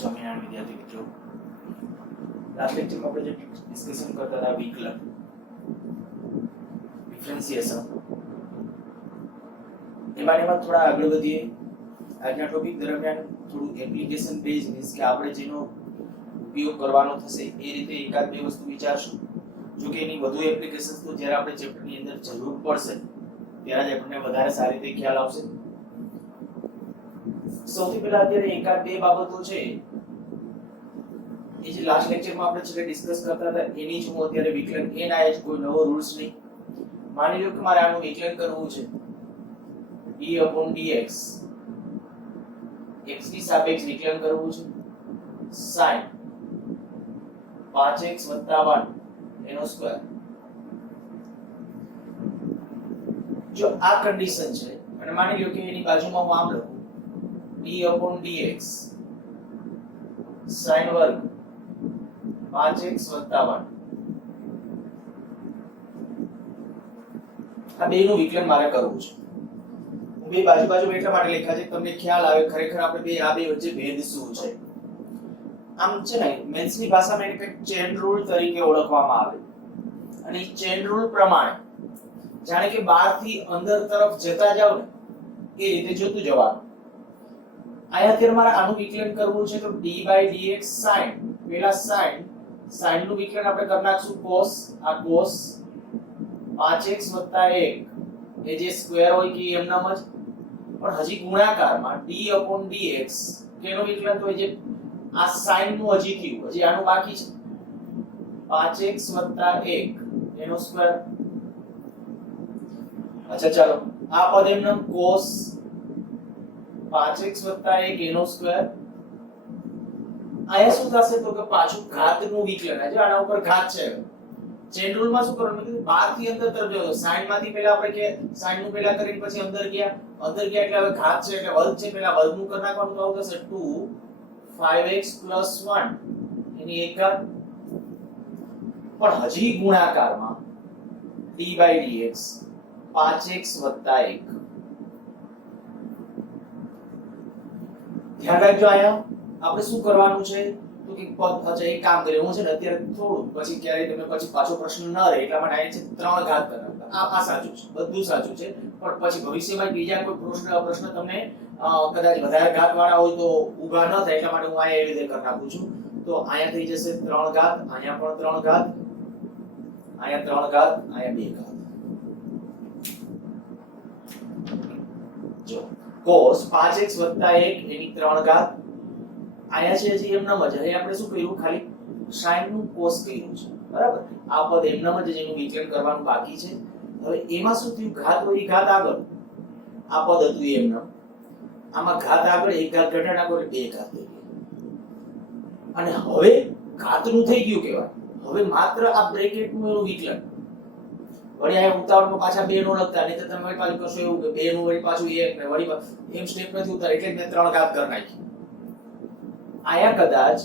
સ્વામિનારાયણ વિદ્યાર્થી મિત્રો, લાસ્ટ લેક્ચરમાં આપણે જે ડિસ્કશન કરતા હતા વિકલન ડિફરન્શિએશન એમાં થોડા આગળ વધીએ. આજના ટોપિક દરમિયાન થોડું એપ્લિકેશન બેઝ મીન્સ કે આપણે જેનો ઉપયોગ કરવાનો થશે એ રીતે એકાદ બે વસ્તુ વિચારશું. જો કે એની વધુ એપ્લિકેશન્સ તો જ્યારે આપણે ચેપ્ટરની અંદર જરૂર પડશે ત્યારે જ આપણને વધારે સારી રીતે ખ્યાલ આવશે. સૌથી પહેલા અત્યારે એકાદ બે બાબતો છે એ જે લાસ્ટ લેક્ચરમાં આપણે છેલ્લે ડિસ્કસ કરતા હતા એની જ હું અત્યારે વિકલન એના જ કોઈ નવો રૂલ્સ નહીં. માની લો કે મારે આનું વિકલન કરવું છે d/dx, x ની સાપેક્ષ વિકલન કરવું છે sin 5x + 1 એનો સ્ક્વેર. જો આ કન્ડિશન છે અને માની લો કે એની બાજુમાં હું આમ લખું d/dx sin વર્ગ 5x + 1, આ બેનું વિકલન મારે કરવું છે. હું બે બાજુ એટલા માટે લખ્યા છે તમને ખ્યાલ આવે ખરેખર આપણે બે આ બે વચ્ચે ભેદ શું છે. આમ છે ને મેથ્સની ભાષામાં એને કંઈક ચેન રૂલ તરીકે ઓળખવામાં આવે અને એ ચેન રૂલ પ્રમાણે જાણે કે બહાર થી અંદર તરફ જતા જાવ ને એ રીતે જોતું જવાનું. અહીંયા અત્યારે મારે આનું વિકલન કરવું છે તો d/dx sin, પેલા sin નું વિકલન આપણે કરી નાખશું cos, આ cos 5x + 1 એ જે સ્ક્વેર હોય કે એમનામ જ, પણ હજી ગુણાકારમાં d/dx કેનો વિકલન તો જે આ sin નું હજી થયું, હજી આનું બાકી છે 5x + 1 એનો સ્ક્વેર. અચ્છા ચાલો આ પદ એમનામ cos 5x + 1 એનો સ્ક્વેર. આયા શું થશે તો કે પાછું ઘાતનું વિકલન. જો આના ઉપર ઘાત છે ચેન રૂલ માં શું કરવાનું કીધું બહાર થી અંદર તરફ જજો. sin માંથી પહેલા આપણે કે sin નું પહેલા કરીને પછી અંદર ગયા એટલે હવે ઘાત છે એટલે વર્ગ છે, પહેલા વર્ગનું કરી નાખવાનું તો આવશે 2 5x + 1 એની એક ઘાત. પણ હજી ગુણાકારમાં d/dx 5x + 1. ધ્યાન રાખજો આયા આપણે શું કરવાનું છે તો કે પદ અચ્છા એક કામ કરીએ હું છે ને અત્યારે થોડું પછી ક્યારે તમે પછી પાછો પ્રશ્ન ન રહે એટલા માટે આયા છે 3 ઘાત કરતા. આ સાચું છે, બધું સાચું છે, પણ પછી ભવિષ્યમાં બીજા કોઈ પ્રશ્ન તમને કદાચ વધારે ઘાત વાળા હોય તો ઊભા ન થાય એટલા માટે હું આયા એવી રીતે કરી નાખું છું. તો આયા થઈ જશે 3 ઘાત, આયા પણ 3 ઘાત, આયા 3 ઘાત, આયા 2 ઘાત. જો cos 5x + 1 એની 3 ઘાત આયા છે. હજી એમનામ જ હવે આપણે શું કર્યું ખાલી sin નું cos કર્યું છે બરાબર. આ પદ એમનામ જ જેનું વિકલન કરવાનું બાકી છે. હવે એમાં શું થયું ઘાત હોય ઘાત આગળ આ પદ હતું એમનામ, આમાં ઘાત આગળ એક ઘાત ઘટાડ નાખો એટલે 2 ઘાત થઈ ગઈ અને હવે ઘાતનું થઈ ગયું કહેવાય. હવે માત્ર આ બ્રેકેટનું એનું વિકલન. વળી આ ઉતાવળમાં પાછા 2 નો લખતા નહીં તો તમે પાછું કશો એવું કે 2 નું વળી પાછું 1 ને વળી એમ સ્ટેપ નથી ઉતાર એટલે મેં 3 ઘાત કરી નાખી. આયા કદાચ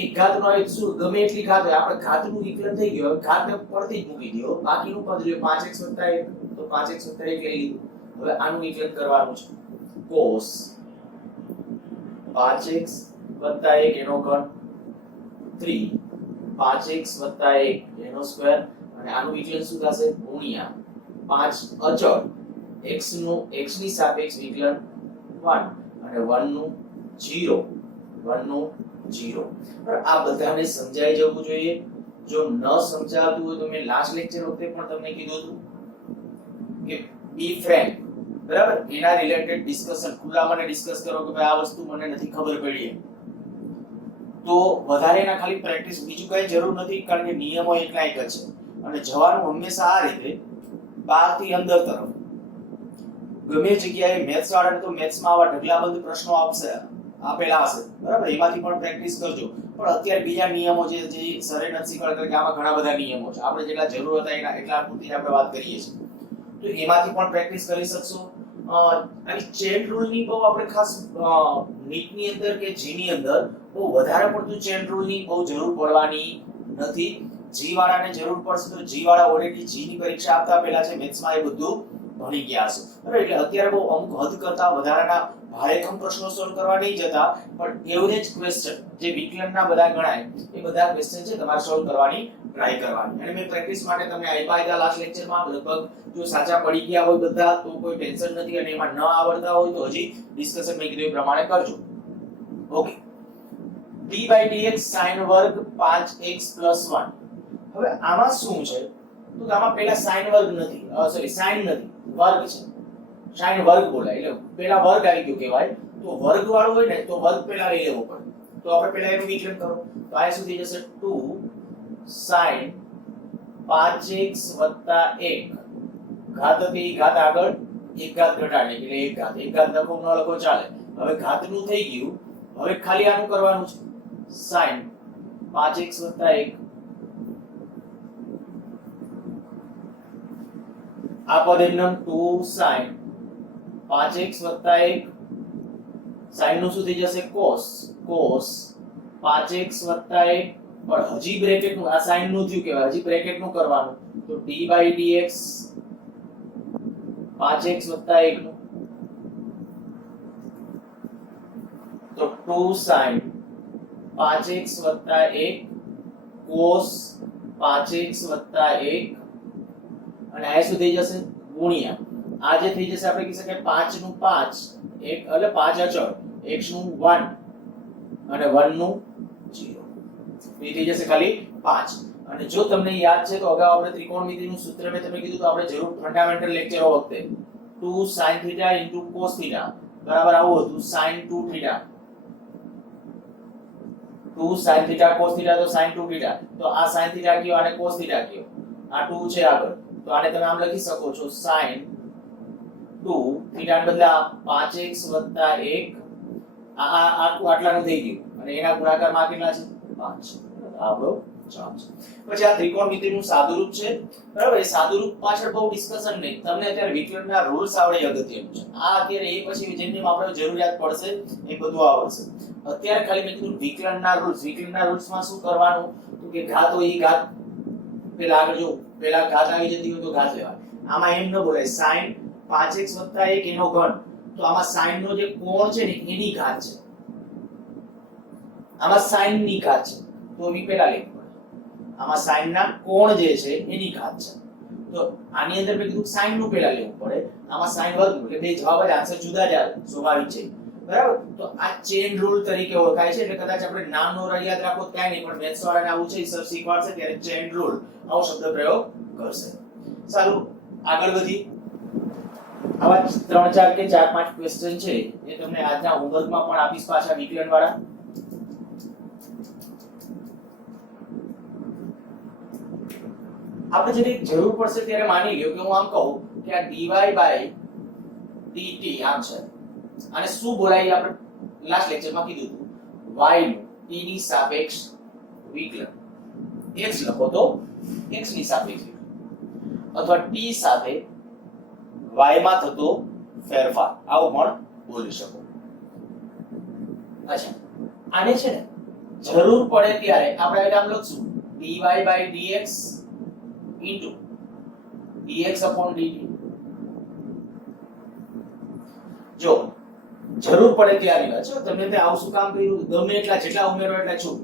એક ઘાત નો આવે શું ગમે એટલી ઘાત હોય આપણે ઘાતનું વિકલન થઈ ગયું. હવે ઘાતને પરથી જ મૂકી દો, બાકીનું પદ રહ્યું 5x + 1 તો 5x + 1 લઈ લીધું. હવે આનું વિકલન કરવાનું છે cos 5x + 1 એનો ઘન 3 5x + 1 એનો સ્ક્વેર અને આનું વિકલન શું થશે ગુણ્યા 5 અચળ x ની સાપેક્ષ વિકલન 1 અને 1 નું 0 પર આ બધાને સમજાઈ જવું જોઈએ. જો ન સમજાતું હોય તો મેં લાસ્ટ લેક્ચર વખતે પણ તમને કીધું હતું કે બી ફ્રેન્ક બરાબર એના રિલેટેડ ડિસ્કશન ખુલ્લા મને ડિસ્કસ કરો કે ભાઈ આ વસ્તુ મને નથી ખબર પડી તો વધારે એના ખાલી પ્રેક્ટિસ, બીજું કઈ જરૂર નથી કારણ કે નિયમો એકલા એક જ છે અને જવાનું હંમેશા આ રીતે બહારથી અંદર તરફ. ગમે જગ્યાએ મેથ્સ વાળાને તો મેથ્સમાં આવા ઢગલાબંધ પ્રશ્નો આપેલા હશે બરાબર, એમાંથી પણ પ્રેક્ટિસ કરજો. પણ અત્યારે બીજા નિયમો જે સરે નથી શીખવાડતા કે આમાં ઘણા બધા નિયમો છે, આપણે જેટલા જરૂર હતા એના એટલા પૂરતી આપણે વાત કરીએ છીએ તો એમાંથી પણ પ્રેક્ટિસ કરી શકશો. અને ચેન રૂલની બહુ આપણે ખાસ નીટની અંદર કે જીની અંદર બહુ વધારે પડતું ચેન રૂલની બહુ જરૂર પડવાની નથી. જી વાળાને જરૂર પડશે તો જી વાળા ઓલરેડી જી ની પરીક્ષા આપતા પહેલા છે મેથ્સમાં એ બધું ભણી ગયા હશો બરાબર એટલે અત્યારે બહુ અમુક હદ કરતા વધારાના ભારેખમ પ્રશ્નો સોલ્વ કરવા નહીં જતા પણ એવરેજ ક્વેશ્ચન જે વિકલનના બધા ગણાય એ બધા ક્વેશ્ચન છે તમારે સોલ્વ કરવાની ટ્રાય કરવાની અને મેં પ્રેક્ટિસ માટે તમને આપ્યા હતા લાસ્ટ લેક્ચરમાં લગભગ જો સાચા પડી ગયા હોય બધા તો કોઈ ટેન્શન નથી અને એમાં ન આવડતા હોય તો હજી ડિસ્કશન મેં કીધું એ પ્રમાણે કરજો ઓકે d/dx sin વર્ગ 5x + 1 હવે આમાં શું છે તો આમાં પહેલા sin વર્ગ નથી સોરી sin નથી વર્ગ છે sin વર્ગ બોલાય એટલે પહેલા વર્ગ આવી ગયો કહેવાય તો વર્ગ વાળું હોય ને તો વર્ગ પહેલા લઈ લેવો પડે તો આપણે પહેલા એનું વિકલન કરો તો આ સુધી જશે 2 sin 5x + 1 ઘાતથી ઘાત આગળ એક ઘાત ઘટાડે એટલે એક ઘાત લખો ન લખો ચાલે હવે ઘાતનું થઈ ગયું હવે ખાલી આનું કરવાનું છે sin 5x + 1 આ પદ એમનેમ 2 sin 5x + 1 sin નું શું થઈ જશે cos 5x + 1 પણ હજી બ્રેકેટ નું આ sin નું થયું કહેવાય હજી બ્રેકેટ નું કરવાનું તો d/dx 5x + 1 નું તો 2 sin 5x + 1 cos 5x + 1 અને આ શું થઈ જશે ગુણ્યા આ જે થઈ જશે આપણે કહી શકીએ 5 નું 5 એક એટલે 5 અચળ x નું 1 અને 1 નું 0 એ થઈ જશે ખાલી 5 અને જો તમને યાદ છે તો અગાઉ આપણે ત્રિકોણમિતિનું સૂત્ર મેં તમને કીધું તો આપણે જરૂર ફંડામેન્ટલ લેક્ચરો વખતે 2 sin θ * cos θ બરાબર આવું હતું sin 2θ 2 sin θ cos θ તો sin 2θ તો આ sin θ કયો અને cos θ કયો આ 2 છે આગળ તો આને તમે આમ લખી શકો છો sin 2 θ ને બદલે 5x + 1 આ આટલાનું થઈ ગયું અને એના ગુણાકારમાં કેટલા છે 5 આપણો જવાબ છે પછી આ ત્રિકોણમિતિનું સાદુરૂપ છે બરાબર એ સાદુરૂપ પાછળ બહુ ડિસ્કશન નહીં તમને અત્યારે વિકલનના રૂલ્સ આવડે અગત્યનું છે આ અત્યારે એ પછી જેની આપણે જરૂરિયાત પડશે એ બધું આવડશે અત્યારે ખાલી મેં કીધું વિકલનના રૂલ્સમાં શું કરવાનું તો કે ઘાત હોય એ ઘાત પેલા આગળ જો પેલા ઘાત આવી જતી હોય તો ઘાત લેવા આમાં એમ ન બોલાય sin 5x + 1 એનો ઘન તો આમાં sin નો જે કોણ છે ને એની ઘાત છે આમાં sin ની ઘાત છે તો એ પેલા લેવું પડે આમાં sin ના કોણ જે છે એની ઘાત છે તો આની અંદર મેં કીધું sin નું પેલા લેવું પડે આમાં sin વર્ગ એટલે બે જવાબ જ આન્સર જુદા જ આવે સ્વાભાવિક છે બરાબર તો આ ચેન રૂલ તરીકે ઓળખાય છે એટલે કદાચ આપણે નામનો યાદ રાખો ત્યાં નહીં પણ મેથ્સ વાળાને આવું છે સર શીખવાડશે ત્યારે ચેન રૂલ આવો શબ્દ પ્રયોગ કરશે સારું આગળ વધી આવા 3 4 કે 4 5 ક્વેશ્ચન છે એ તમને આજના હોમવર્કમાં પણ આપીશ પાછા વિકલન વાળા આપણે જેની જરૂર પડશે ત્યારે માની લ્યો કે હું આમ કહું કે આ dy/dt આમ છે અને શું બોલાય આપણે લાસ્ટ લેક્ચરમાં કીધું હતું y નું t ની સાપેક્ષ વિકલન x લખો તો x ની સાપેક્ષ વિકલન અથવા t સાથે y માં થતો ફેરફાર આવું પણ બોલી શકો અચ્છા આને છે ને જરૂર પડે ત્યારે આપણે આમ લખશું dy/dx dx/dt જો જરૂર પડે ત્યારે વાત છે તમને તે આવું શું કામ કર્યું ગમે એટલા જેટલા ઉમેરો એટલા છું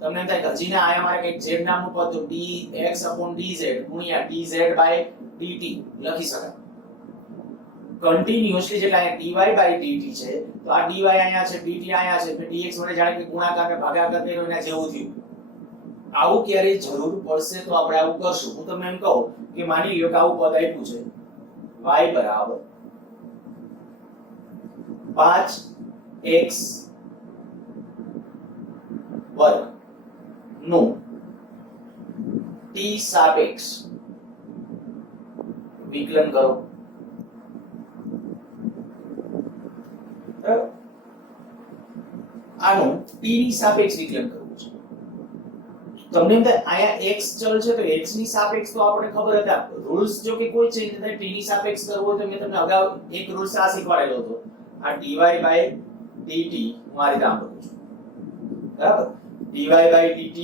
તમને એમ થાય હજી ના આયા મારે કઈક z નામનું પદ તો dx/dz ગુણ્યા dz/dt લખી શકાય કન્ટિન્યુઅસલી જેટલા અહીંયા dy/dt છે તો આ dy અહીંયા છે dt અહીંયા છે એટલે dx વડે જાણે કે ગુણાકાર ને ભાગાકાર કર્યો એના જેવું થયું આવું ક્યારે જરૂર પડશે તો આપણે આવું કરશું હું તમને એમ કહું કે માની લ્યો કે આવું પદ આપ્યું છે y બરાબર 5x વર્ગ નું t સાપેક્ષ વિકલન કરો આનું t ની સાપેક્ષ વિકલન કરવું છે તમને એમ થાય આયા x ચલ છે તો x ની સાપેક્ષ તો આપણે ખબર હતા રૂલ્સ જો કે કોઈ ચેન્જ થાય t ની સાપેક્ષ કરવો હોય તો મેં તમને અગાઉ એક રૂલ્સ આ શીખવાડેલો હતો આ dy/dt હું આ રીતે આમ લખું છું બરાબર dy/dt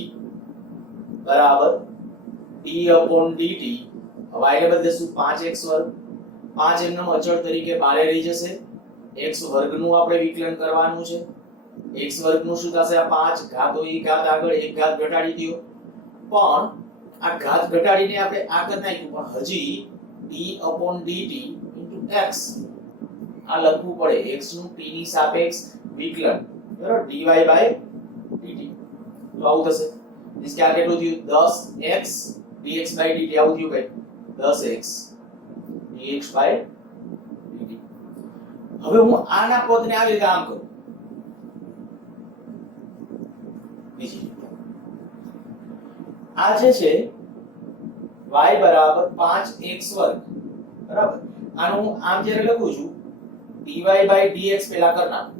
બરાબર t/dt y ને બદલે શું 5x વર્ગ 5 એમનેમ અચળ તરીકે બારે રહી જશે. x વર્ગનું આપણે વિકલન કરવાનું છે. x વર્ગનું શું થશે? આ 5 ઘાત હોય એ ઘાત આગળ એક ઘાત ઘટાડી દયો. પણ આ ઘાત ઘટાડીને આપણે આ કરી નાખ્યું, પણ હજી d/dt x આ લખવું પડે. x નું t ની સાપેક્ષ વિકલન, બરાબર, dy/dt. તો આવું થશે. એટલે કે આ કેટલું થયું? 10x dx/dt આવું થયું ભાઈ. 10x dx/dt. હવે હું આના પદને આવી રીતે આમ કરું. બીજી રીતે આ જે છે y બરાબર 5x વર્ગ, બરાબર, આનું હું આમ જ્યારે લખું છું dy/dx પેલા કર નાખું.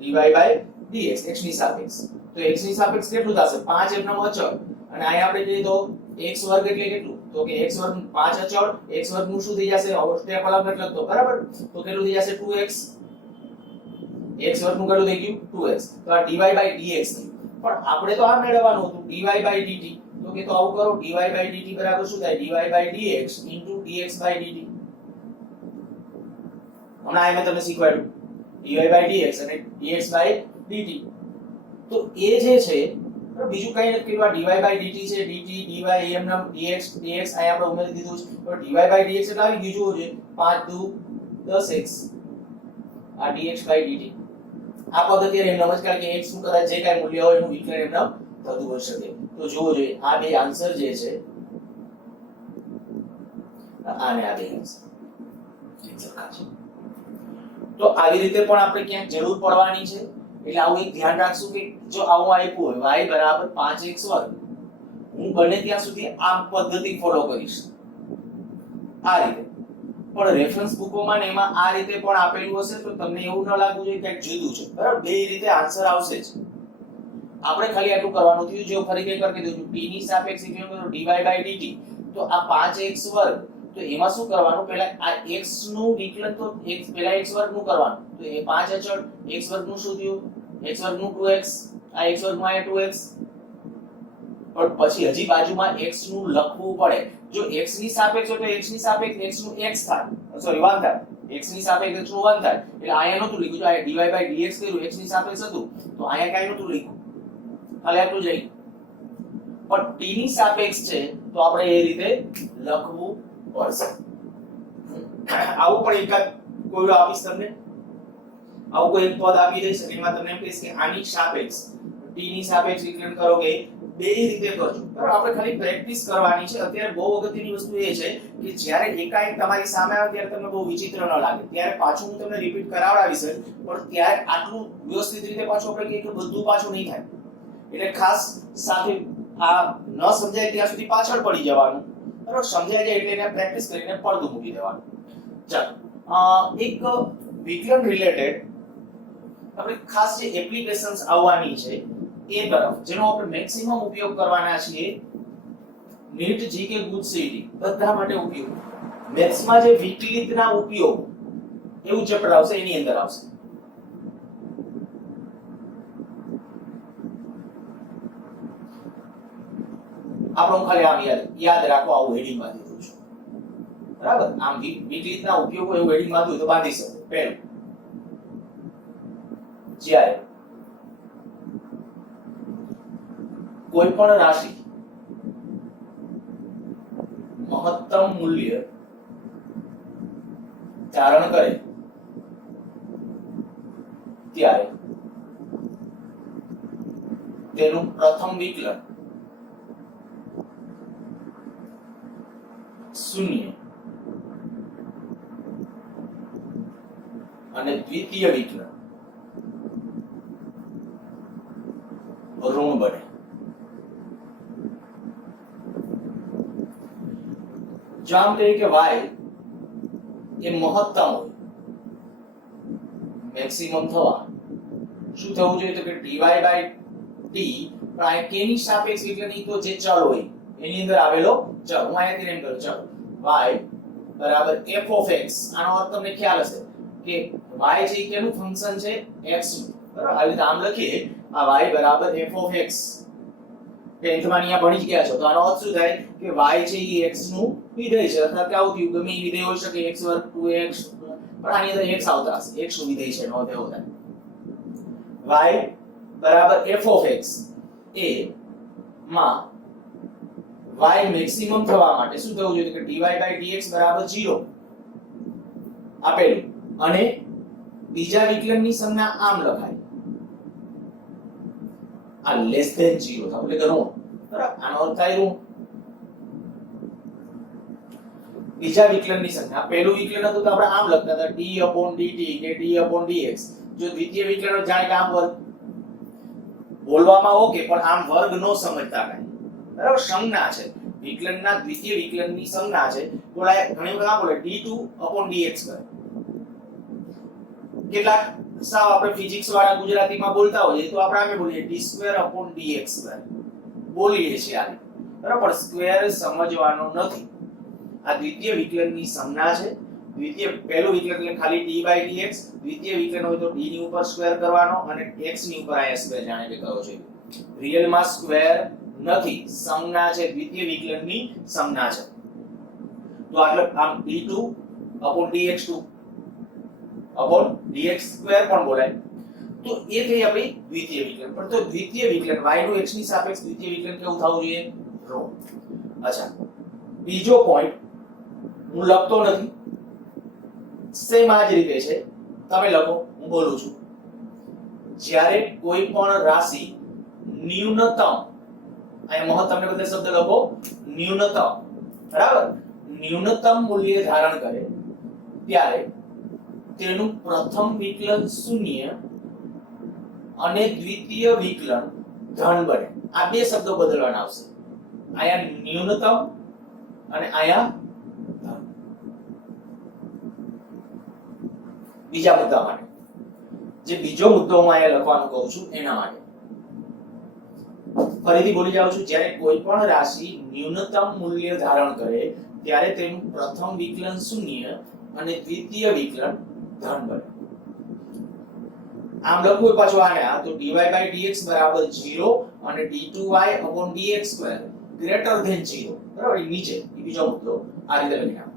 dy/dx x ની સાપેક્ષ. તો x ની સાપેક્ષ કેટલું થશે? 5 એમનેમ અચળ. અને અહીંયા આપણે જોઈએ તો x વર્ગ એટલે કેટલું? તો કે x વર્ગ 5 અચળ, x વર્ગ નું શું થઈ જશે? હવે સ્ટેપ અલગ નથી લખતો, બરાબર. તો કેટલું થઈ જશે? 2x. x વર્ગ નું કેટલું થઈ ગયું? 2x. તો આ dy/dx થયું. પણ આપણે તો આ મેળવવાનું હતું dy/dt. તો કે તો આવું કરો, dy/dt બરાબર શું થાય? dy/dx dx/dt. હમણાં આ મેં તમને શીખવાડ્યું dy/dx અને dx/dt. તો એ જે છે બીજું કઈ નથી કર્યું. આ dy/dt છે, dt dy એમનેમ dx dx આ આપણે ઉમેરી દીધું છે. તો dy/dx એટલે આવી ગયું જુઓ છે 5 દુ 10x આ dx/dt. આ પદ્ધતિ એમ નમજ કારણ કે x નું કદાચ જે કાઈ મૂલ્ય હોય એનું વિકલન એમનેમ થતું હોઈ શકે. તો જુઓ જોઈએ આ બે આન્સર જે છે આને આ બે આન્સર સરખા છે. તો આવી રીતે પણ આપણે ક્યાંક જરૂર પડવાની છે. એટલે આવું એક ધ્યાન રાખશું કે જો આવું આપ્યું હોય y બરાબર 5x વર્ગ, હું બને ત્યાં સુધી આ પદ્ધતિ ફોલો કરીશ આ રીતે. પણ રેફરન્સ બુકોમાં ને એમાં આ રીતે પણ આપેલું હશે તો તમને એવું ન લાગવું જોઈએ કે જુદું છે, બરાબર. બે રીતે આન્સર આવશે જ. આપણે ખાલી આટલું કરવાનું થયું. જો ફરી એકવાર કહી દઉં, t ની સાપેક્ષ વિકલન કરો dy/dt. તો આ 5x વર્ગ, તો એમાં શું કરવાનું? પહેલા આ x નું વિકલન તો x પહેલા x વર્ગ નું કરવાનું. તો એ 5 અચળ x વર્ગ નું શું થયું? x વર્ગ નું 2x. આ x વર્ગ માં આયા 2x. પણ પછી હજી બાજુમાં x નું લખવું પડે. જો x ની સાપેક્ષ હોય તો x ની સાપેક્ષ x નું x થાય, સોરી 1 થાય. x ની સાપેક્ષ x નું 1 થાય. એટલે આયા નહોતું લખ્યું. જો આ dy/dx કર્યું x ની સાપેક્ષ હતું તો આયા કાઈ નહોતું લખ્યું, ખાલી આટલું જ લખ્યું. પણ t ની સાપેક્ષ છે તો આપણે એ રીતે લખવું પડશે. આવું પણ એકાદ કોઈ આપીશ તમને, આવું કોઈ એક પદ આપી દઈશ અને એમાં તમને એમ કહીશ કે આની સાપેક્ષ t ની સાપેક્ષ વિકલન કરોગે બે રીતે કરજો, બરાબર. આપણે ખાલી પ્રેક્ટિસ કરવાની છે. અત્યારે બહુ અગત્યની વસ્તુ એ છે કે જ્યારે એકાએક તમારી સામે આવે ત્યારે તમને બહુ વિચિત્ર ન લાગે. ત્યારે પાછું હું તમને રિપીટ કરાવડાવીશ, પણ ત્યારે આટલું વ્યવસ્થિત રીતે પાછું આપણે કહીએ કે બધું પાછું નહીં થાય. એટલે ખાસ સાથે આ ન સમજાય ત્યાં સુધી પાછળ પડી જવાનું, બરાબર. સમજાય જાય એટલે એને પ્રેક્ટિસ કરીને પડતું મૂકી દેવાનું. ચાલો એક વિકલન રિલેટેડ આપણે ખાસ જે એપ્લિકેશન્સ આવવાની છે એ તરફ, જેનો આપણે મેક્સિમમ ઉપયોગ કરવાના છીએ. નીટ જીકે ગુડ સીટી બધા માટે ઉપયોગ. મેથ્સમાં જે વિકલિતના ઉપયોગ એવું ચેપ્ટર આવશે, એની અંદર આવશે. આપણો ખાલી આમ યાદ રાખો, આવું હેડિંગ માં દીધું છે, બરાબર. આમ વિકલિતના ઉપયોગો એવું હેડિંગ માં દીધું તો બાંધી શકો. પહેલું, જ્યારે કોઈ પણ રાશિ મહત્તમ મૂલ્ય ધારણ કરે ત્યારે તેનું પ્રથમ વિકલન 0 અને દ્વિતીય વિકલન ઋણ બને. જો આમ કહીએ કે y એ મહત્તમ હોય, મેક્સિમમ થવા શું થવું જોઈએ? તો કે dy/t પણ k ની સાપેક્ષ વિકલન તો જે ચલ હોય એની અંદર આવેલો ચલ. હું અહીંયાથી એમ કરું, ચલ y બરાબર f of x. આનો અર્થ તમને ખ્યાલ હશે કે y છે કેનું ફંક્શન છે? x નું, બરાબર. આવી રીતે આમ લખીએ, આ y બરાબર f of x 10th માં અહીંયા ભણી જ ગયા છો તો આનો અર્થ શું થાય કે y છે એ x નું વિધેય છે અર્થાત કે આવું થયું ગમે એ વિધેય હોઈ શકે x વર્ગ 2x પણ આની અંદર x આવતા હશે x નું વિધેય છે નોંધ એવો થાય y બરાબર f of x એ માં y મેક્સિમમ થવા માટે શું થવું જોઈએ કે dy by dx બરાબર 0 આપેલું અને બીજા વિકલનની સંજ્ઞા આમ લખાય આ લેસ ધેન 0 થાય એટલે ઋણ બરાબર આનો અર્થ થાય ઋણ બીજા વિકલનની સંજ્ઞા પહેલું વિકલન હતું તો આપણે આમ લખતા હતા d/dt કે d/dx જો દ્વિતીય વિકલન જાણે કે આમ વર્ગ બોલવામાં ઓકે પણ આમ વર્ગ નો સમજતા કાઈ બરાબર સંજ્ઞા છે વિકલનના દ્વિતીય વિકલનની સંજ્ઞા છે બોલાય ઘણી વખત આ બોલે d2/dx કરે કેટલાક સાવ આપણે ફિઝિક્સ વાળા ગુજરાતીમાં બોલતા હોઈએ તો આપણે આમે બોલીએ d2/dx બોલીએ છીએ આ બરાબર સ્ક્વેર સમજવાનો નથી આ દ્વિતીય વિકલનની સંજ્ઞા છે દ્વિતીય પહેલું વિકલન એટલે ખાલી d/dx દ્વિતીય વિકલન હોય તો d ની ઉપર સ્ક્વેર કરવાનો અને x ની ઉપર આ સ્ક્વેર જાણે કે કરો છો રિયલ માં સ્ક્વેર નથી સંજ્ઞા છે દ્વિતીય વિકલનની સંજ્ઞા છે તો આટલે આમ d2/dx2 dx સ્ક્વેર પણ બોલાય તો એ થઈ આપણી દ્વિતીય વિકલન પણ તો દ્વિતીય વિકલન y નું x ની સાપેક્ષ દ્વિતીય વિકલન કેવું થવું જોઈએ ઋણ અચ્છા બીજો પોઈન્ટ હું લખતો નથી સેમ આ જ રીતે છે તમે લખો હું બોલું છું જ્યારે કોઈ પણ રાશિ ન્યૂનતમ અહીંયા મહત્તમ ને બદલે શબ્દ લખો ન્યૂનતમ બરાબર ન્યૂનતમ મૂલ્ય ધારણ કરે ત્યારે તેનું પ્રથમ વિકલન શૂન્ય અને દ્વિતીય વિકલન ધન બને આ બે શબ્દો બદલવાના આવશે અહીંયા ન્યૂનતમ અને અહીંયા ધન બીજા મુદ્દા માટે જે બીજો મુદ્દો હું અહીંયા લખવાનું કહું છું એના માટે ફરીથી બોલી જાઉં છું જ્યારે કોઈ પણ રાશિ ન્યૂનતમ મૂલ્ય ધારણ કરે ત્યારે તેનું પ્રથમ વિકલન શૂન્ય અને દ્વિતીય વિકલન ધન બને આમ લખવું પાછું આને આ તો dy/dx બરાબર 0 અને d2y/dx2 ગ્રેટર ધેન 0 બરાબર નીચે એ બીજો મુદ્દો આ રીતે લખી નાખો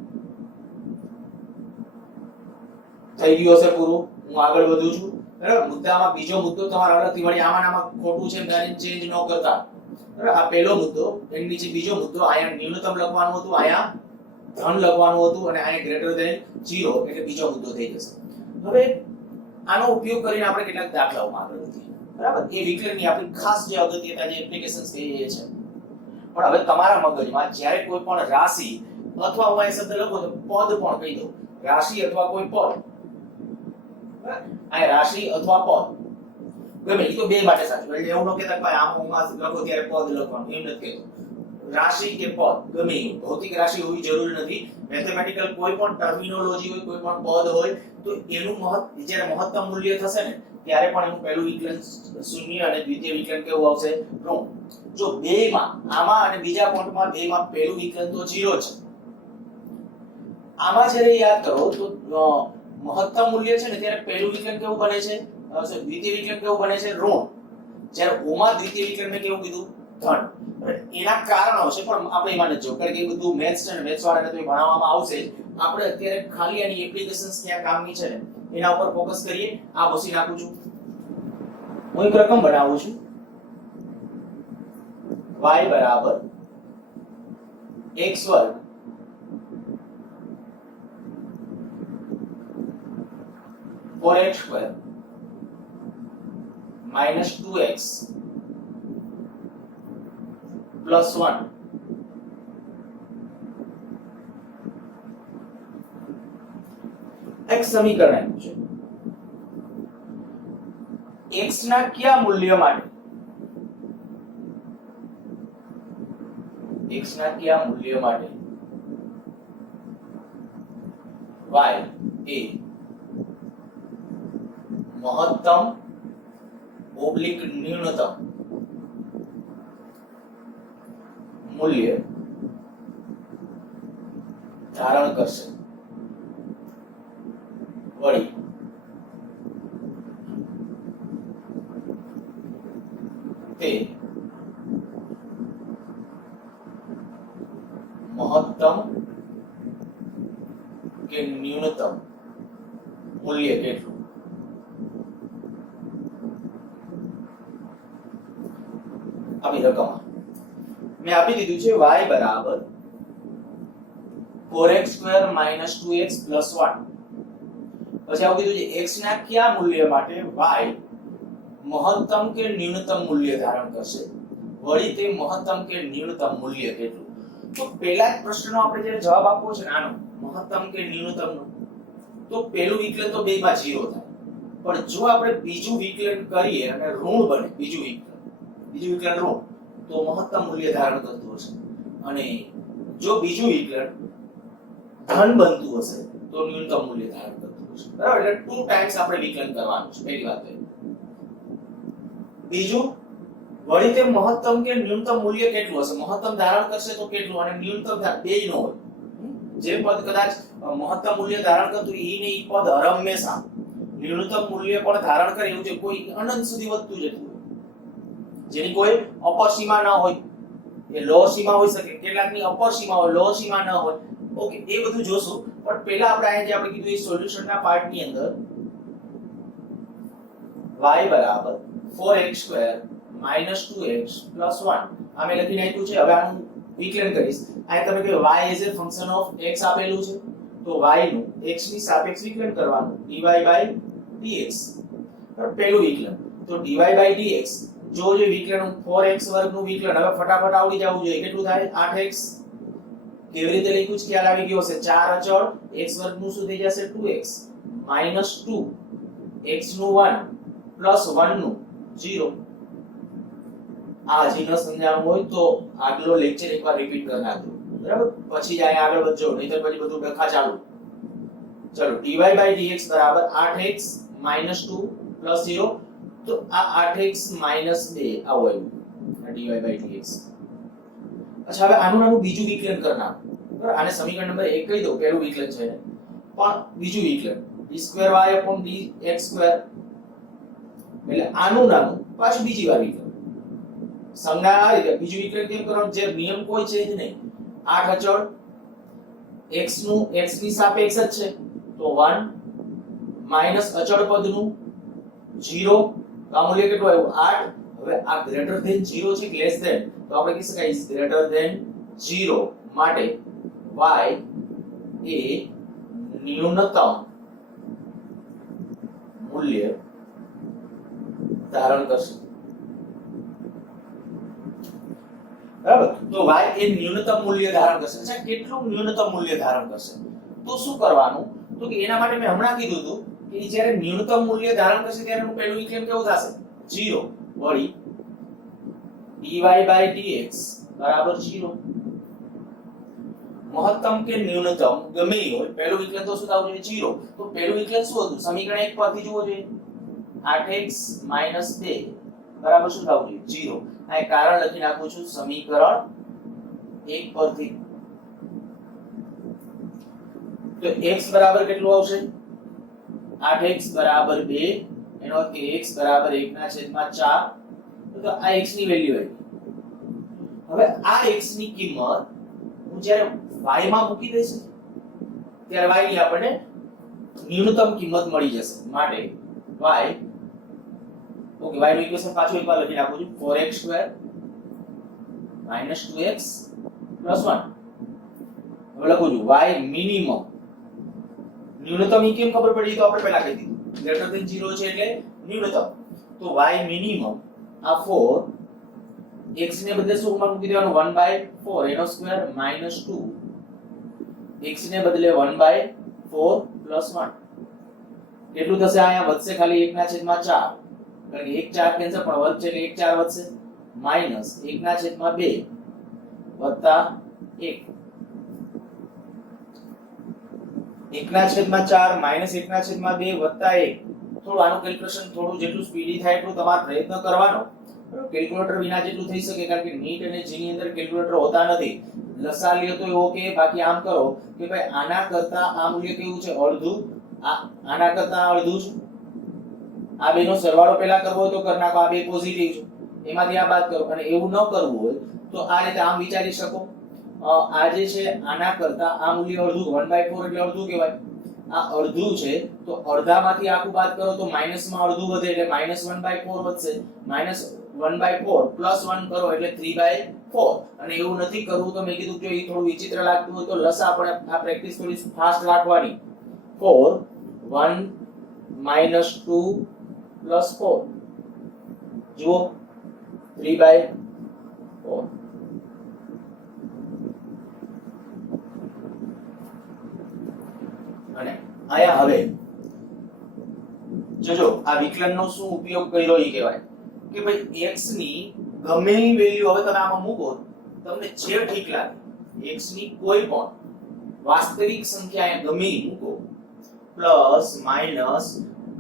થઈ ગયું હશે પૂરું હું આગળ વધું છું બરાબર મુદ્દામાં બીજો મુદ્દો તમારા અલગથી વળી આમાં ખોટું છે મેં ચેન્જ ન કરતા બરાબર આ પહેલો મુદ્દો એની નીચે બીજો મુદ્દો અહીંયા ન્યૂનતમ લખવાનું હતું અહીંયા ધન લખવાનું હતું અને અહીંયા ગ્રેટર ધેન 0 એટલે બીજો મુદ્દો થઈ જશે હવે આનો ઉપયોગ કરીને આપણે કેટલાક દાખલાઓમાં આગળ વધીએ બરાબર એ વિકલનની આપણી ખાસ જે અગત્યતા જે એપ્લિકેશન્સ છે એ છે પણ હવે તમારા મગજમાં જ્યારે કોઈ પણ રાશિ અથવા હું આ શબ્દ લખું તો પદ પણ કહી દઉં રાશિ અથવા કોઈ પદ આ રાશિ અથવા પદ ગમે એ તો બે માટે સાચું એટલે એવું ન કહેતા કે આમ હું લખો ત્યારે પદ લખવાનું એમ નથી કહેતો રાશિ કે પદ ગમે ભૌતિક રાશિ હોવી જરૂરી નથી મેથેમેટિકલ કોઈ પણ ટર્મિનોલોજી હોય કોઈ પણ પદ હોય તો એનું જ્યારે મહત્તમ મૂલ્ય થશે ને ત્યારે પણ એનું પહેલું વિકલન શૂન્ય અને દ્વિતીય વિકલન કેવું આવશે ઋણ જો બેમાં આમાં અને બીજા પોઈન્ટમાં બેમાં પહેલું વિકલન તો 0 છે આમાં જ્યારે યાદ કરો તો મહત્તમ મૂલ્ય છે ને ત્યારે પહેલું વિકલન કેવું બને છે દ્વિતીય વિકલન કેવું બને છે ઋણ જ્યારે ઓમાં દ્વિતીય વિકલન મેં કેવું કીધું ધન એના કારણો છે પણ આપણે એમાં નથી જો કારણ કે એ બધું મેથ્સ છે ને મેથ્સ વાળાને તો ભણાવવામાં આવશે આપણે અત્યારે ખાલી આની એપ્લિકેશન્સ ક્યાં કામની છે ને એના ઉપર ફોકસ કરીએ આ ભૂસી નાખું છું હું એક રકમ બનાવું છું y બરાબર x વર્ગ x square minus 2x plus 1 એક સમીકરણ આપ્યું છે x ના કયા મૂલ્ય માટે x ના કયા મૂલ્ય માટે y એ મહત્તમ ઓબ્લિક ન્યૂનતમ મૂલ્ય ધારણ કરશે વળી તે મહત્તમ કે ન્યૂનતમ મૂલ્ય કેટલું? આપી રકમ મેં આપી દીધું છે y બરાબર 4x² - 2x + 1. પછી આવું કીધું છે x ના કયા મૂલ્ય માટે y મહત્તમ કે ન્યૂનતમ મૂલ્ય ધારણ કરશે, વળી તે મહત્તમ કે ન્યૂનતમ મૂલ્ય કેટલું? તો પહેલા જ પ્રશ્નનો આપણે જ્યારે જવાબ આપવો છે ને આનો મહત્તમ કે ન્યૂનતમનો, તો પહેલું વિકલન તો બેમાં 0 થાય, પણ જો આપણે બીજું વિકલન કરીએ અને ઋણ બને બીજું વિકલન ઋણ, તો મહત્તમ મૂલ્ય ધારણ કરતું હશે, અને જો બીજું વિકલન ધન બનતું હશે તો ન્યૂનતમ મૂલ્ય ધારણ કરતું હશે. બરાબર? એટલે 2 ટાઈમ્સ આપણે વિકલન કરવાનું છે, પહેલી વાત. બીજું, વળી તે મહત્તમ કે ન્યૂનતમ મૂલ્ય કેટલું હશે? મહત્તમ ધારણ કરશે તો કેટલું, અને ન્યૂનતમ બેય નો હોય. જે પદ કદાચ મહત્તમ મૂલ્ય ધારણ કરતું ઈ ને ઈ પદ હંમેશા ન્યૂનતમ મૂલ્ય પણ ધારણ કરે એવું છે, કોઈ અનંત સુધી વધતું જતું હોય, જેની કોઈ અપર સીમા ન હોય. એ લો સીમા હોઈ શકે, કેટલાકની અપર સીમા હોય, લો સીમા ન હોય. ઓકે, એ બધું જોશું, પણ પહેલા આપણે અહીંયા જે આપણે કીધું એ સોલ્યુશનના પાર્ટની અંદર y બરાબર 4x² - 2x + 1 આમે લખીને આપ્યું છે. હવે આનું વિકલન કરીશ. અહીં તમે કે y as a function of x આપેલું છે, તો y નું x ની સાપેક્ષ વિકલન કરવાનું, dy/dx. પહેલું વિકલન તો dy/dx, જો જે વિકલન 4x² નું વિકલન હવે ફટાફટ આવડી જવું જોઈએ, કેટલું થાય? 8x. કેવી રીતે લખ્યું છે ખ્યાલ આવી ગયો હશે. 4 અચળ x² નું શું થઈ જશે? 2x - 2 x નું 1 + 1 નું 0. આ હજી ન સમજાણું હોય તો આગલો લેક્ચર એકવાર રિપીટ કરી નાખજો, બરાબર? પછી જ અહીંયા આગળ વધજો, નહીતર પછી બધું ડખા ચાલુ. ચલો, dy/dx બરાબર 8x - 2 + 0, તો આ 8x - 2 આવું આવ્યું, આ dy/dx. અચ્છા, હવે આનું નાનું બીજું વિકલન કરનાર, બરાબર? આને સમીકરણ નંબર 1 કહી દો, પહેલું વિકલન છે, પણ બીજું વિકલન d2y/dx², એટલે આનું નાનું પાછું બીજી વાર વિકલન. સંજ્ઞા આ રીતે બીજું વિકલન કેમ કરવાનું? જે નિયમ કોઈ છે જ નહીં. 8 અચળ x નું x ની સાપેક્ષ જ છે, તો 1 માઈનસ અચળ પદનું 0, તો આ મૂલ્ય કેટલું આવ્યું? 8. હવે આ ગ્રેટર ધેન 0 છે કે લેસ ધેન? તો આપણે કહી શકાય ઇઝ ગ્રેટર ધેન 0, માટે y એ ન્યૂનતમ મૂલ્ય ધારણ કરશે. બરાબર? તો y એ ન્યૂનતમ મૂલ્ય ધારણ કરશે. અચ્છા, કેટલું ન્યૂનતમ મૂલ્ય ધારણ કરશે? તો શું કરવાનું? તો કે એના માટે મેં હમણાં કીધું હતું કે જ્યારે ન્યૂનતમ મૂલ્ય ધારણ કરશે ત્યારે એનું પહેલું વિકલન કેવું થશે? 0. વળી dy/dx બરાબર 0. મહત્તમ કે ન્યૂનતમ ગમે ઈ હોય, પહેલું વિકલન તો શું થવું જોઈએ? 0. તો પહેલું વિકલન શું હતું? સમીકરણ 1 પરથી જુઓ જોઈએ. 8x - 2 બરાબર શું થવું જોઈએ? 0. આ કારણ લખી નાખું છું સમીકરણ 1 પરથી. તો x બરાબર કેટલું આવશે? 8x બરાબર 2, એનો અર્થ કે x બરાબર 1/4. તો આ x ની વેલ્યુ આવી. હવે આ x ની કિંમત હું જ્યારે y માં મૂકી દઈશ ત્યારે y ની આપણને ન્યૂનતમ કિંમત મળી જશે, માટે y, ઓકે, y નું ઇક્વેશન પાછું એકવાર લખી નાખું છું. 4x² - 2x + 1. હવે લખું છું y મિનિમમ. ન્યૂનતમ ઈ કેમ ખબર પડી? તો આપણે પહેલા કહી દીધું, ગ્રેટર ધેન 0 છે એટલે ન્યૂનતમ. તો y મિનિમમ આ 4, x ને બદલે શું મૂકી દેવાનું? 1/4 એનો સ્ક્વેર -2, x ને બદલે 1/4 + 1. કેટલું થશે? અહીંયા વધશે ખાલી 1/4, કારણ કે 1 4 કેન્સલ, પણ વધશે એટલે 1 4 વધશે, -1/2 વત્તા 1. 1/4 -1/2 વત્તા 1. થોડું આનું કેલ્ક્યુલેશન થોડું જેટલું સ્પીડી થાય એટલું તમારે પ્રયત્ન કરવાનો. કેલ્ક્યુલેટર વિના જેટલું થઈ શકે, કારણ કે નીટ અને જી ની અંદર કેલ્ક્યુલેટર હોતા નથી. લસા લ્યો તો ઓકે, બાકી આમ કરો કે ભાઈ આના કરતા આ મૂલ્ય કેવું છે? અડધું. આના કરતા અડધું છે. આ બેનો સરવાળો પહેલા કરવો હોય તો કરી નાખો, આ બે પોઝિટિવ છે, એમાંથી આ બાદ કરો. અને એવું ન કરવું હોય તો આ રીતે આમ વિચારી શકો આ જે છે આના કરતા આ મૂલ્ય અડધું 1/4 એટલે અડધું કહેવાય. આ અડધું છે તો અડધામાંથી આખું બાદ કરો તો માઈનસમાં અડધું વધે એટલે -1/4 વધશે. -1/4 +1 કરો એટલે 3/4. અને એવું નથી કરવું તો મેં કીધું જો એ થોડું વિચિત્ર લાગતું હોય તો લસા આપણે આ પ્રેક્ટિસ થોડી ફાસ્ટ રાખવાની. 4 1 -2 +4 જુઓ 3/4. અને આયા હવે જોજો આ વિકલનનો શું ઉપયોગ કર્યો એ કહેવાય કે ભાઈ x ની ગમે એની વેલ્યુ હવે તમે આમાં મૂકો તમને જે ઠીક લાગે x ની કોઈ પણ વાસ્તવિક સંખ્યા એ ગમે એ મૂકો પ્લસ માઈનસ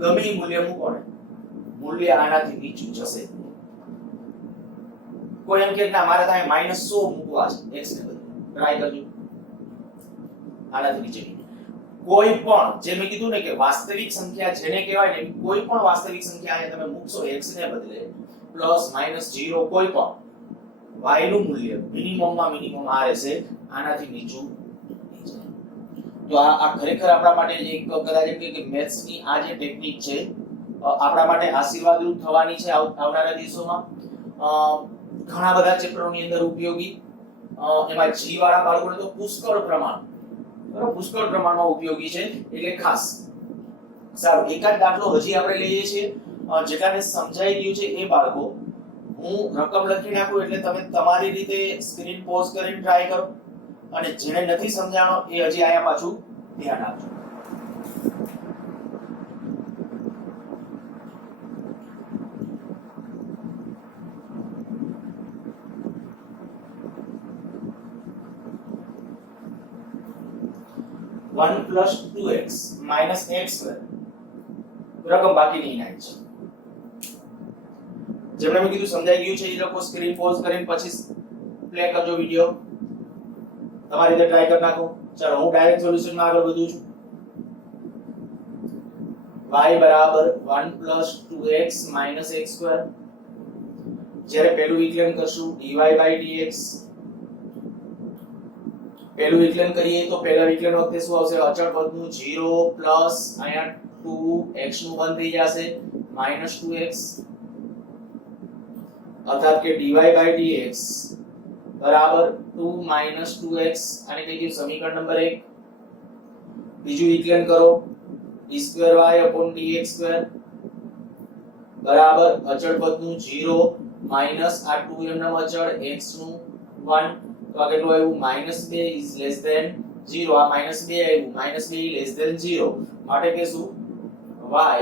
ગમે એ મૂલ્ય મૂકો ને મૂલ્ય આનાથી નીચું જશે. કોઈ એમ કે ના મારે ત્યાં -100 મૂકવા છે x ને બદલે ટ્રાય કરજો આનાથી નીચે. કોઈ પણ જે મેં કીધું ને કે વાસ્તવિક સંખ્યા જેને કહેવાય ને કોઈ પણ વાસ્તવિક સંખ્યા તમે મૂકશો x ને બદલે પ્લસ માઈનસ 0 કોઈ પણ y નું મૂલ્ય મિનિમમ માં મિનિમમ આ રહેશે આનાથી નીચું નહીં જાય. તો આ ખરેખર આપણા માટે એક કદાચ કે મેથ્સ ની આ જે ટેકનિક છે આપણા માટે આશીર્વાદરૂપ થવાની છે આવનારા દિવસોમાં. ઘણા બધા ચેપ્ટરોની અંદર ઉપયોગી, એમાં જી વાળા બાળકોને તો પુષ્કળ પ્રમાણમાં ઉપયોગી છે એટલે ખાસ. સારું, એકાદ દાખલો હજી આપણે લઈએ છીએ જેટાને સમજાઈ ગયું છે એ બાળકો હું રકમ લખી નાખું એટલે તમે તમારી રીતે સ્ક્રીન પોઝ કરીને ટ્રાય કરો અને જેને નથી સમજાણો એ હજી આયા પાછું ધ્યાન આપજો. One plus 2x minus x square રકમ બાકી નહીં નાખી છે. જેમને મેં કીધું સમજાઈ ગયું છે એ લોકો સ્ક્રીન પોઝ કરીને પછી પ્લે કરજો વિડિયો, તમારી રીતે ટ્રાય કરી નાખો. ચાલો હું ડાયરેક્ટ સોલ્યુશન માં આગળ વધું છું. y બરાબર 1 plus 2x minus x square. જ્યારે પહેલું વિકલન કરશું dy by dx. પહેલું વિકલન કરીએ તો પહેલા વિકલન વખતે શું આવશે? અચળ પદનું 0 પ્લસ અહીંયા 2x નું બંધ થઈ જશે -2x, અર્થાત કે dy by dx બરાબર 2 2x. આને કહીએ સમીકરણ નંબર 1. બીજું વિકલન કરો d2y/dx2 બરાબર અચળ પદનું 0 માઈનસ આ 2m ના અચળ x નું 1. તો આ કેટલું આવ્યું? -2 is less than 0. આ -2 આવ્યું, -2 less than 0 માટે કે શું y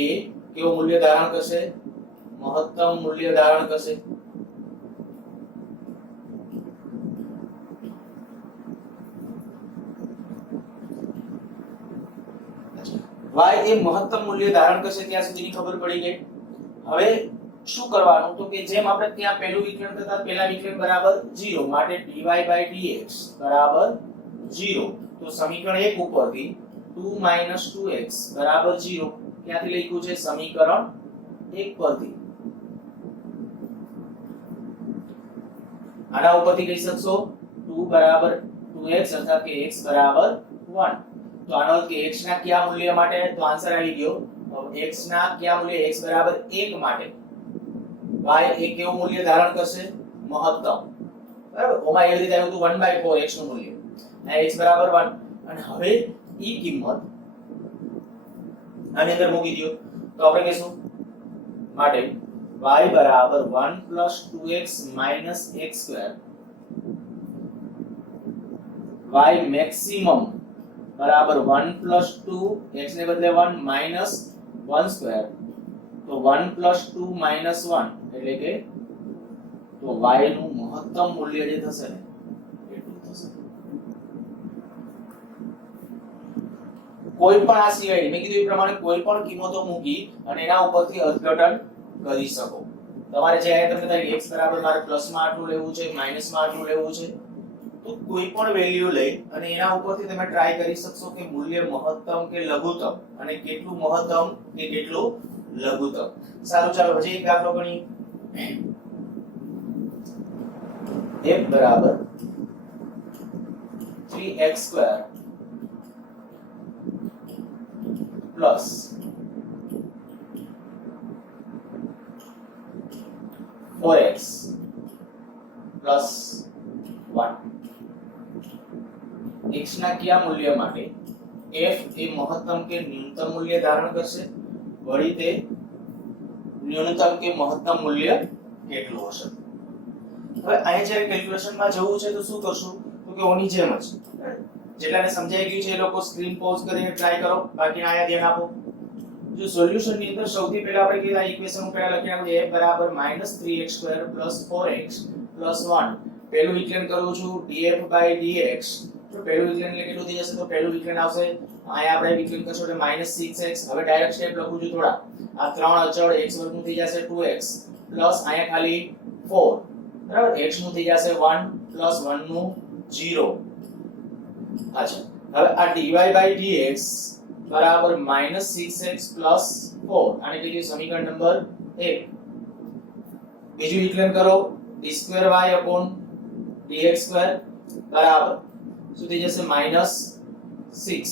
એ કેવું મૂલ્ય ધારણ કરશે? મહત્તમ મૂલ્ય ધારણ કરશે. y એ મહત્તમ મૂલ્ય ધારણ કરશે ત્યાં સુધીની ખબર પડી ગઈ. હવે શું કરવાનું તો કે જેમ આપણે ત્યાં પહેલું વિકલન કરતા પહેલા વિકલન બરાબર 0 માટે dy by dx બરાબર 0. તો સમીકરણ 1 ઉપરથી 2 2x બરાબર 0 ક્યાંથી લખ્યું છે? સમીકરણ 1 પરથી. આના ઉપરથી કહી શકશો 2 બરાબર 2x અર્થાત કે x બરાબર 1. તો આનો અર્થ કે x ના કયા મૂલ્ય માટે? તો આન્સર આવી ગયો x ના કયા મૂલ્ય? x બરાબર 1 માટે y એ કેવું મૂલ્ય ધારણ કરશે? મહત્તમ. બરાબર, ઓમાં એવી રીતે આવ્યું હતું 1/4 x નું મૂલ્ય, આ x બરાબર 1. અને હવે ઈ કિંમત આની અંદર મૂકી દો તો આપણે કહીશું માટે y બરાબર 1 plus 2x minus x square y maximum બરાબર 1 પ્લસ 2 x ને બદલે 1 માઈનસ 1 સ્ક્વેર. તો 1 પ્લસ 2 માઈનસ 1 એટલે કે તો y નું મહત્તમ મૂલ્ય જે થશે ને એટલું થશે. કોઈ પણ આ સિવાય મેં કીધું એ પ્રમાણે કોઈ પણ કિંમતો મૂકી અને એના ઉપરથી અર્થઘટન કરી શકો. તમારે જે અહીંયા તમને થાય x બરાબર મારે પ્લસમાં આટલું લેવું છે, માઈનસમાં આટલું લેવું છે, તો કોઈ પણ વેલ્યુ લઈ અને એના ઉપરથી તમે ટ્રાય કરી શકશો કે મૂલ્ય મહત્તમ કે લઘુત્તમ અને કેટલું મહત્તમ કે કેટલું લઘુત્તમ. સારું, ચાલો હજી એક દાખલો ગણીએ. f બરાબર 3x² plus 4x plus 1 x ના કયા મૂલ્ય માટે f એ મહત્તમ કે ન્યૂનતમ મૂલ્ય ધારણ કરશે, વળી તે ન્યૂનતમ કે મહત્તમ મૂલ્ય કેટલું હશે. હવે અહીં જ્યારે કેલ્ક્યુલેશનમાં જવું છે તો શું કરશું, તો કે ઓની જેમ જ જેટલાને સમજાઈ ગયું છે એ લોકો સ્ક્રીન પોઝ કરીને ટ્રાય કરો, બાકી આયા ધ્યાન આપો. જો સોલ્યુશન ની અંદર સૌથી પહેલા આપણે કીધા ઇક્વેશન પહેલા લખી નાખું f બરાબર -3x² + 4x + 1. પહેલું વિકલન કરું છું df/dx. તો પહેલું વિકલન એટલે કેટલું થઈ જશે, તો પહેલું વિકલન આવશે અહીંયા આપણે વિકલન કરશું એટલે -6x. હવે ડાયરેક્ટ સ્ટેપ લખું છું થોડા, આ 3 અચળ x વર્ગનું થઈ જશે 2x પ્લસ અહીંયા ખાલી 4 બરાબર, x નું થઈ જશે 1 પ્લસ 1 નું 0. અચ્છા, હવે આ dy/dx બરાબર -6x પ્લસ 4, આને કહીએ સમીકરણ નંબર 1. બીજું વિકલન કરો d2y/dx² બરાબર શું થઈ જશે -6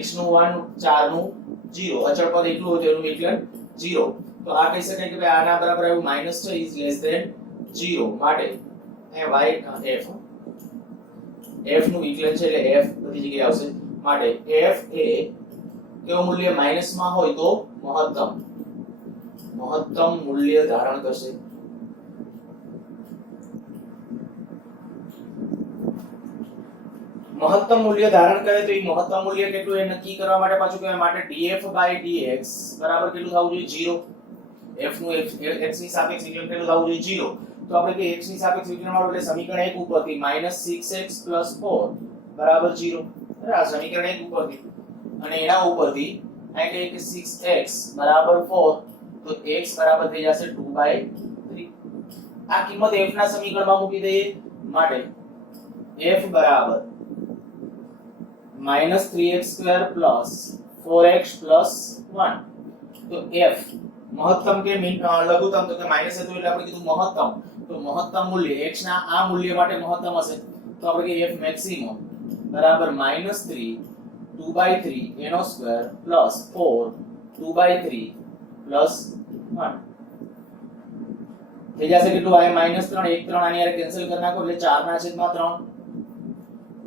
x નું 1 4 નું 0, અચળ પદ એટલું હોય તો એનું વિકલન 0. તો આ કહી શકાય કે ભાઈ આના બરાબર એવું માઈનસ છે ઇઝ લેસ ધેન 0, માટે અહીંયા f નું વિકલન છે એટલે f બધી જગ્યાએ આવશે, માટે f એ કેવું મૂલ્ય માઈનસ માં હોય તો મહત્તમ મૂલ્ય ધારણ કરશે. મહત્તમ મૂલ્ય ધારણ કરે તો એ મહત્તમ મૂલ્ય કેટલું એ નક્કી કરવા માટે પાછું કહેવાય માટે df/dx બરાબર કેટલું થવું જોઈએ 0. f નું x ની સાપેક્ષ વિકલન કેટલું થવું જોઈએ 0. તો આપણે કે x ની સાપેક્ષ વિકલન વાળું એટલે સમીકરણ 1 ઉપરથી -6x + 4 બરાબર 0. બરાબર, આ સમીકરણ 1 ઉપરથી અને એના ઉપરથી આ કે 6x બરાબર 4 તો x બરાબર થઈ જશે 2/3. આ કિંમત f ના સમીકરણમાં મૂકી દઈએ, માટે f બરાબર -3x² + 4x + 1. તો f મહત્તમ કે લઘુત્તમ, તો કે માઈનસ હતું એટલે આપણે કીધું મહત્તમ, તો મહત્તમ મૂલ્ય x ના આ મૂલ્ય માટે મહત્તમ હશે તો આપણે કે f મેક્સિમમ બરાબર -3 2/3 એનો સ્ક્વેર પ્લસ 4 2/3 પ્લસ 1 થઈ જશે કેટલું, આ -3 1 3 આની હારે કેન્સલ કરી નાખો એટલે 4/3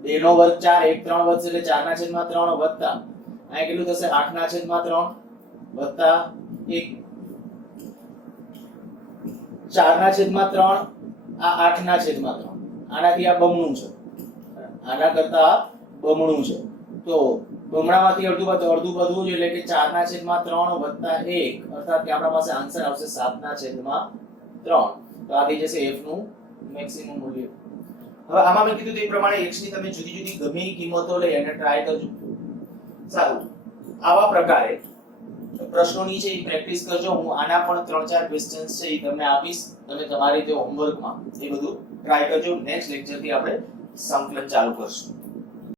2 નો વર્ગ 4 1 3 વધશે એટલે 4/3 વત્તા અહીંયા કેટલું થશે 8/3 વત્તા 1 4/3 આ 8/3 આનાથી આ બમણું છે, આના કરતા બમણું છે તો બમણામાંથી અડધું બધું જ એટલે કે 4/3 વત્તા 1 અર્થાત કે આપણા પાસે આન્સર આવશે 7/3. તો આ થઈ જશે f નું મેક્સિમમ મૂલ્ય. હવે આમાં મેં કીધું તે પ્રમાણે x ની તમે જુદી જુદી ગમે એ કિંમતો લઈ અને ટ્રાય કરજો. સારું, આવા પ્રકારે પ્રશ્નોની છે એ પ્રેક્ટિસ કરજો. હું આના પણ 3-4 ક્વેશ્ચન્સ છે એ તમને આપીશ, તમે તમારી રીતે હોમવર્કમાં એ બધું ટ્રાય કરજો. નેક્સ્ટ લેક્ચરથી આપણે સંકલન ચાલુ કરશું.